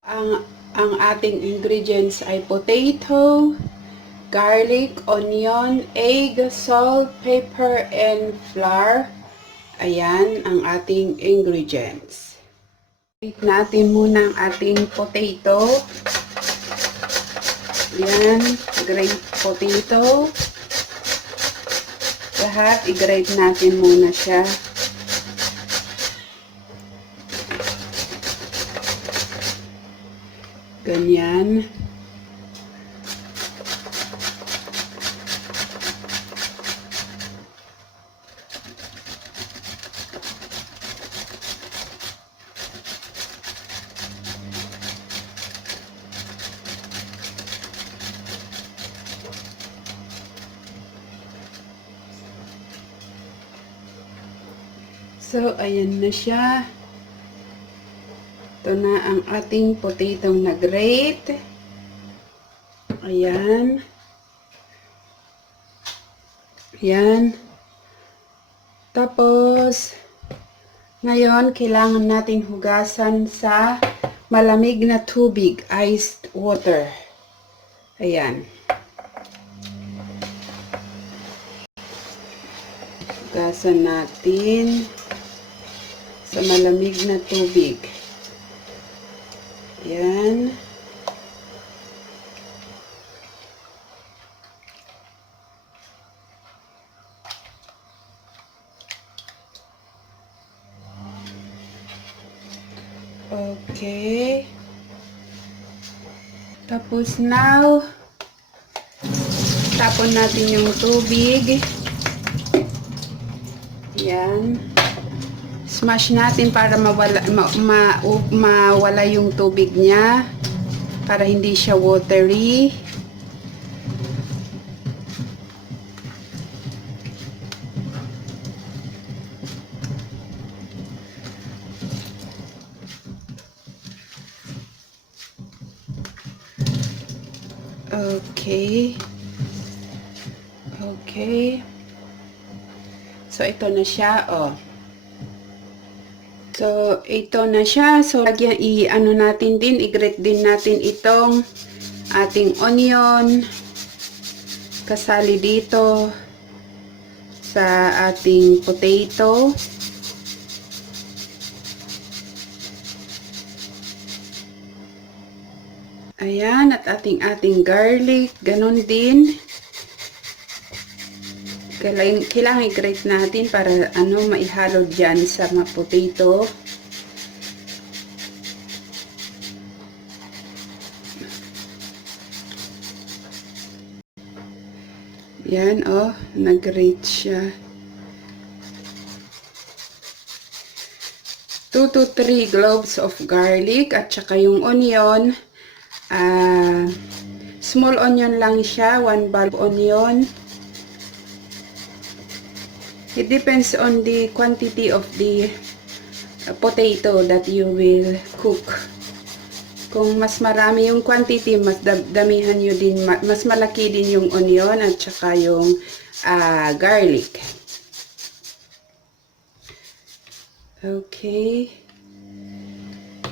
Ang ating ingredients ay potato, garlic, onion, egg, salt, pepper, and flour. Ayan ang ating ingredients. Grate natin muna ang ating potato. Ayan, grate potato. Lahat, i-grate natin muna siya. Ganyan. So, ayan na siya. Ito na ang ating potato na grate. Ayan. Ayan. Tapos, ngayon, kailangan natin hugasan sa malamig na tubig, iced water. Ayan. Hugasan natin sa malamig na tubig. Ayan. Okay. Tapos now, tapon natin yung tubig. Ayan. Smash natin para mawala yung tubig niya. Para hindi siya watery. Okay. Okay. So, ito na siya, oh. So, ito na siya. So, i-ano natin din, i-grate din natin itong ating onion. Kasali dito sa ating potato. Ayan, at ating garlic, ganon din. Kailangan i-grate natin para maihalo dyan sa potato. Yan, oh, nag-grate siya. 2 to 3 cloves of garlic at saka yung onion. Small onion lang siya, 1 bulb onion. It depends on the quantity of the potato that you will cook. Kung mas marami yung quantity, mas damihan nyo din, mas malaki din yung onion at saka yung garlic. Okay.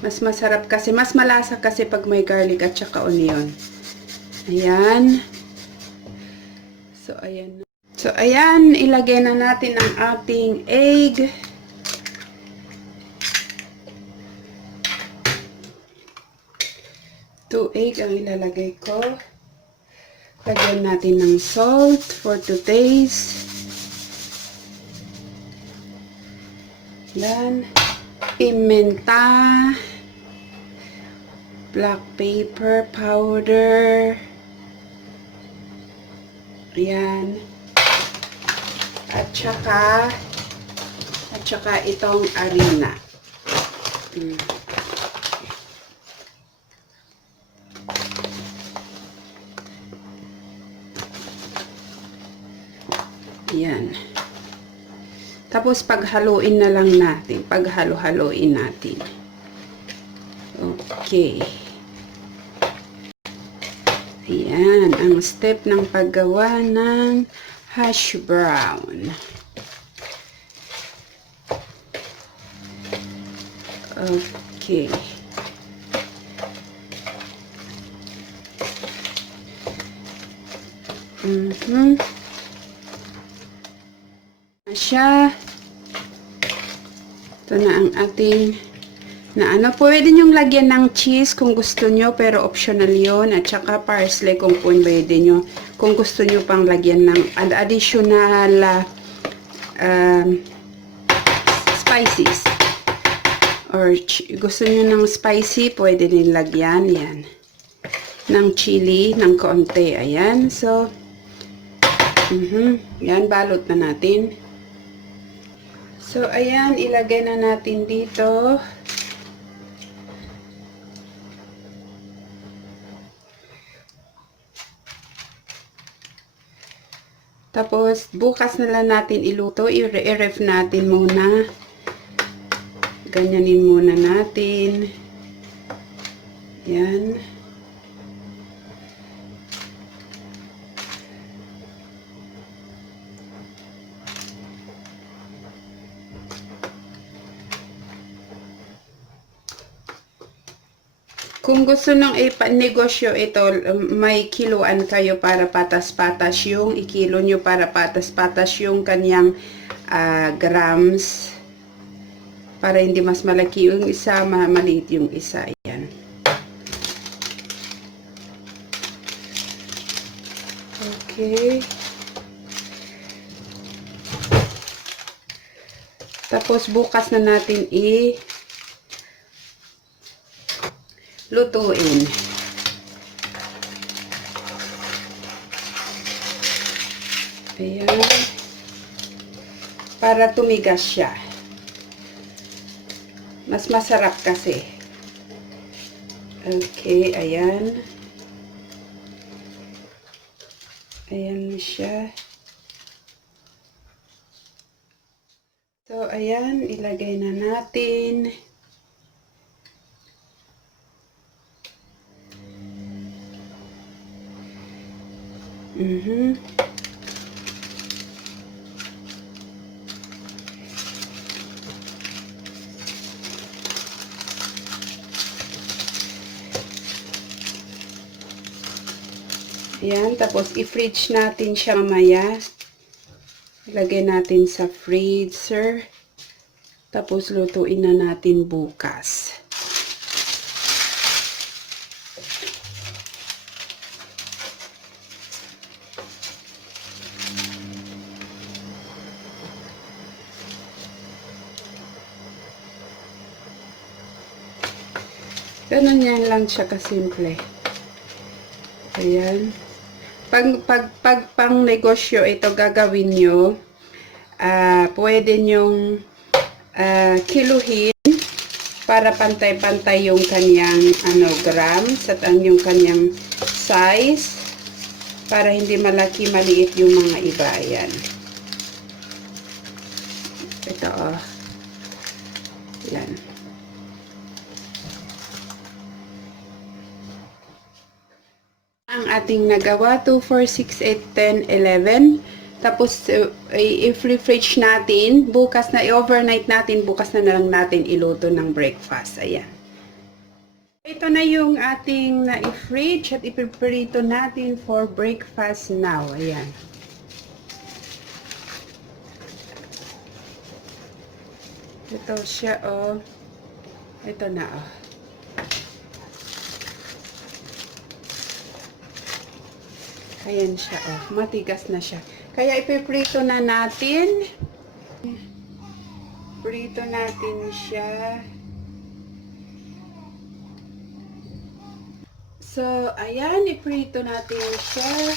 Mas masarap kasi, mas malasa kasi pag may garlic at saka onion. Ayan. So, ayan. So, ayan, ilagay na natin ang ating egg. Two egg ang ilalagay ko. Lagyan natin ng salt for to taste. Yan. Pimenta. Black pepper powder. Ayan. At saka itong harina. Yan. Tapos paghaluin na lang natin. Paghalo-haloin natin. Okay. Ayan. Ang step ng paggawa ng hash brown. Okay. Siya. Ito na ang ating na ano. Pwede nyong lagyan ng cheese kung gusto nyo, pero optional yon. At saka parsley kung pwede nyo. Kung gusto nyo pang lagyan ng additional spices. Or gusto nyo ng spicy, pwede din lagyan. Yan. Ng chili, ng konti. Ayan. So, yan. Balot na natin. So, ayan. Ilagay na natin dito. Tapos, bukas na lang natin iluto. I-ref natin muna. Ganyanin muna natin. Yan. Kung gusto nang ipanegosyo ito, may kiluan kayo para patas-patas yung ikilo nyo para patas-patas yung kanyang grams. Para hindi mas malaki yung isa, maliit yung isa. Ayan. Okay. Tapos bukas na natin lutuin. Ayan. Para tumigas siya. Mas masarap kasi. Okay, ayan. Ayan na siya. So, ayan. Ilagay na natin. Ayan, tapos i-fridge natin siya mamaya. Ilagay natin sa freezer. Tapos lutuin na natin bukas. Ganun yan lang siya kasimple. Ayan. Pag pang negosyo ito gagawin nyo, pwede nyong kiluhin para pantay-pantay yung kanyang grams at yung kanyang size para hindi malaki maliit yung mga iba. Ayan. Ito Ayan. Ang ating nagawa, 2, 4, 6, 8, 10, 11. Tapos, i-fridge natin. Bukas na, i-overnight natin. Bukas na lang natin iluto ng breakfast. Ayan. Ito na yung ating na-fridge at ipiprito natin for breakfast now. Ayan. Ito siya, Ito na, Ayan siya, matigas na siya. Kaya ipiprito na natin. Prito natin siya. So, ayan, iprito natin siya.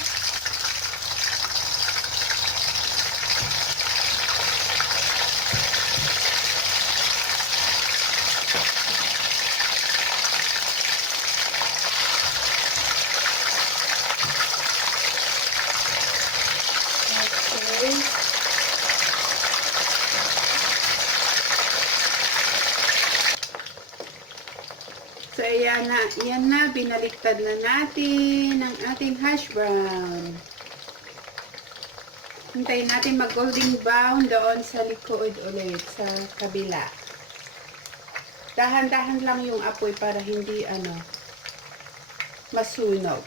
So, yan na, binaliktad na natin ang ating hash brown. Hintayin natin mag-golden brown doon sa likod ulit, sa kabila. Dahan-dahan lang yung apoy para hindi, masunog.